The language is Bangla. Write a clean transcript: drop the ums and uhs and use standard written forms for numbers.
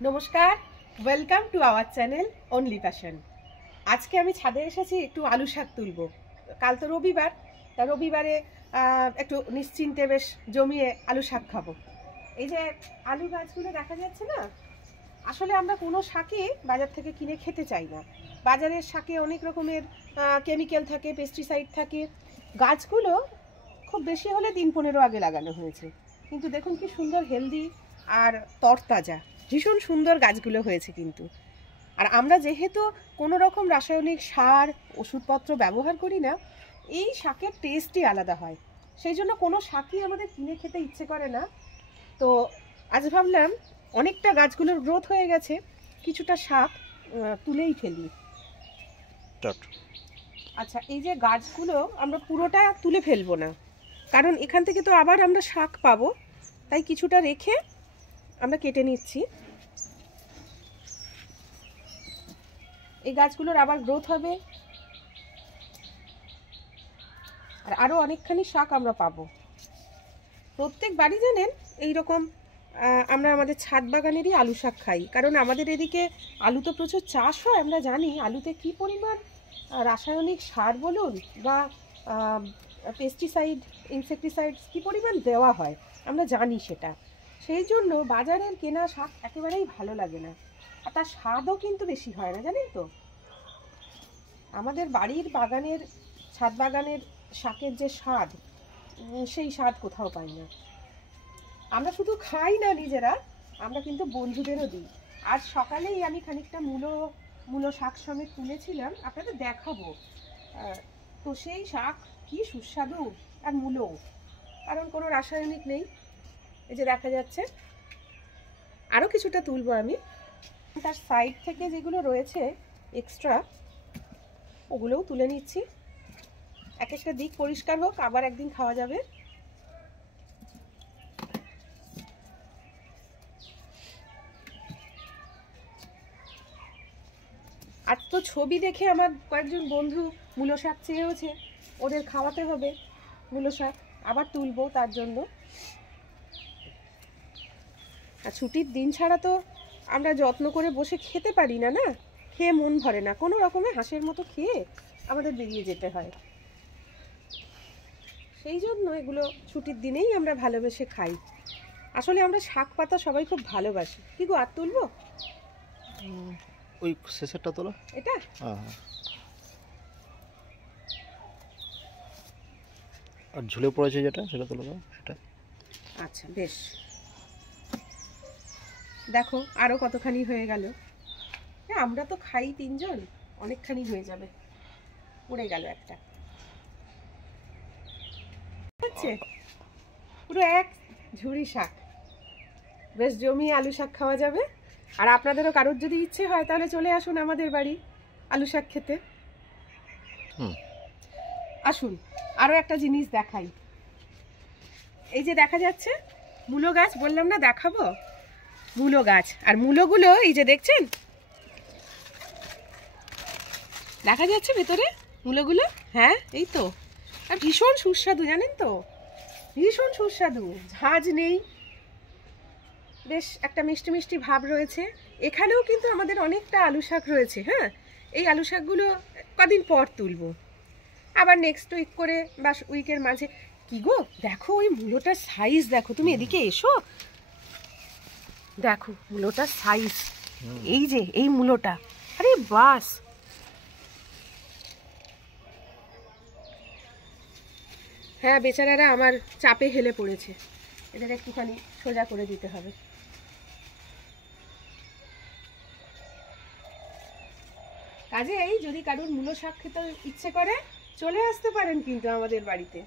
নমস্কার, welcome to our channel only passion. আজকে আমি ছাদে এসেছি একটু আলু শাক তুলব। কাল তো রবিবার, তা রবিবারে একটু নিশ্চিন্তে বেশ জমিয়ে আলু শাক খাবো। এই যে আলু গাছগুলো দেখা যাচ্ছে না, আসলে আমরা কোনো শাকই বাজার থেকে কিনে খেতে চাই না। বাজারের শাকে অনেক রকমের কেমিক্যাল থাকে, পেস্টিসাইড থাকে। গাছগুলো খুব বেশি হলে দিন 15 আগে লাগানো হয়েছে, কিন্তু দেখুন কি সুন্দর হেলদি আর তরতাজা, ভীষণ সুন্দর গাছগুলো হয়েছে। কিন্তু আর আমরা যেহেতু কোনো রকম রাসায়নিক সার ওষুধপত্র ব্যবহার করি না, এই শাকের টেস্টই আলাদা হয়। সেই জন্য কোনো শাকই আমাদের কিনে খেতে ইচ্ছে করে না। তো আজ ভাবলাম অনেকটা গাছগুলোর গ্রোথ হয়ে গেছে, কিছুটা শাক তুলেই ফেলি। আচ্ছা, এই যে গাছগুলো আমরা পুরোটা তুলে ফেলবো না, কারণ এখান থেকে তো আবার আমরা শাক পাবো, তাই কিছুটা রেখে আমরা কেটে নিচ্ছি। এই গাছগুলোর আবার গ্রোথ হবে আর আরও অনেকখানি শাক আমরা পাবো। প্রত্যেক বাড়ি জানেন এইরকম আমরা আমাদের ছাদ বাগানেরই আলু শাক খাই, কারণ আমাদের এদিকে আলু তো প্রচুর চাষ হয়। আমরা জানি আলুতে কি পরিমাণ রাসায়নিক সার বলুন বা পেস্টিসাইড, ইনসেকটিসাইডস কী পরিমাণ দেওয়া হয়, আমরা জানি সেটা। সেই জন্য বাজারের কেনা শাক একেবারেই ভালো লাগে না, আর তার স্বাদও কিন্তু বেশি হয় না, জানেন তো। আমাদের বাড়ির বাগানের, ছাদ বাগানের শাকের যে স্বাদ, সেই স্বাদ কোথাও পাই না। আমরা শুধু খাই না নিজেরা, আমরা কিন্তু বন্ধুদেরও দিই। আজ সকালেই আমি খানিকটা মূলো শাক সমেত তুলেছিলাম, আপনাদের দেখাবো। তো সেই শাক কি সুস্বাদু, আর মূলো, কারণ কোনো রাসায়নিক নেই। এই যে দেখা যাচ্ছে, আরও কিছুটা তুলবো আমি। তার সাইড থেকে যেগুলো রয়েছে এক্সট্রা, ওগুলোও তুলে নিচ্ছি। এক একটা দিক পরিষ্কার হোক, আবার একদিন খাওয়া যাবে। আর তো ছবি দেখে আমার কয়েকজন বন্ধু মূলো শাক চেয়েওছে, ওদের খাওয়াতে হবে মূলো শাক, আবার তুলবো তার জন্য। আর ছুটির দিন ছাড়া তো আমরা যত্ন করে বসে খেতে পারি না, না খেয়ে মন ভরে না, কোনো রকমে হাঁসের মতো খেয়ে আমাদের বেরিয়ে যেতে হয়। সেই জন্য এগুলো ছুটির দিনেই আমরা ভালোবেসে খাই। আসলে আমরা শাক পাতা সবাই খুব ভালোবাসি। কি গো, আর তুলবো? ওই শেষেরটা তোলো, এটা আর ঝুলে পড়েছে যেটা, সেটা তোলো এটা। আচ্ছা বেশ, দেখো আরো কতখানি হয়ে গেল। হ্যাঁ, আমরা তো খাই তিনজন, অনেকখানি হয়ে যাবে। পড়ে গেল একটা, পুরো এক ঝুড়ি শাক, বেশ জমিয়ে আলু শাক খাওয়া যাবে। আর আপনাদেরও কারোর যদি ইচ্ছে হয় তাহলে চলে আসুন আমাদের বাড়ি আলু শাক খেতে। আসুন আরো একটা জিনিস দেখাই। এই যে দেখা যাচ্ছে মূলো গাছ, বললাম না দেখাবো মূলো গাছ। আর মূলোগুলো এই যে দেখছেন, দেখা যাচ্ছে ভেতরে মূলোগুলো। হ্যাঁ এই তো, আর ভীষণ সুস্বাদু, জানেন তো, ভীষণ সুস্বাদু। ঝাঁজ নেই, বেশ একটা মিষ্টি মিষ্টি ভাব রয়েছে। এখানেও কিন্তু আমাদের অনেকটা আলু শাক রয়েছে। হ্যাঁ, এই আলু শাকগুলো কদিন পর তুলবো, আবার নেক্সট উইক করে বা উইকের মাঝে। কি গো, দেখো ওই মূলোটার সাইজ দেখো, তুমি এদিকে এসো, দেখো মূলোটার সাইজ। এই যে এই মূলোটা, আরে বাস, হ্যাঁ বেচারারা আমার চাপে হেলে পড়েছে, এদের একটুখানি সোজা করে দিতে হবে। কাজে এই যদি কারোর মূলো শাক খেতে ইচ্ছে করে, চলে আসতে পারেন কিন্তু আমাদের বাড়িতে।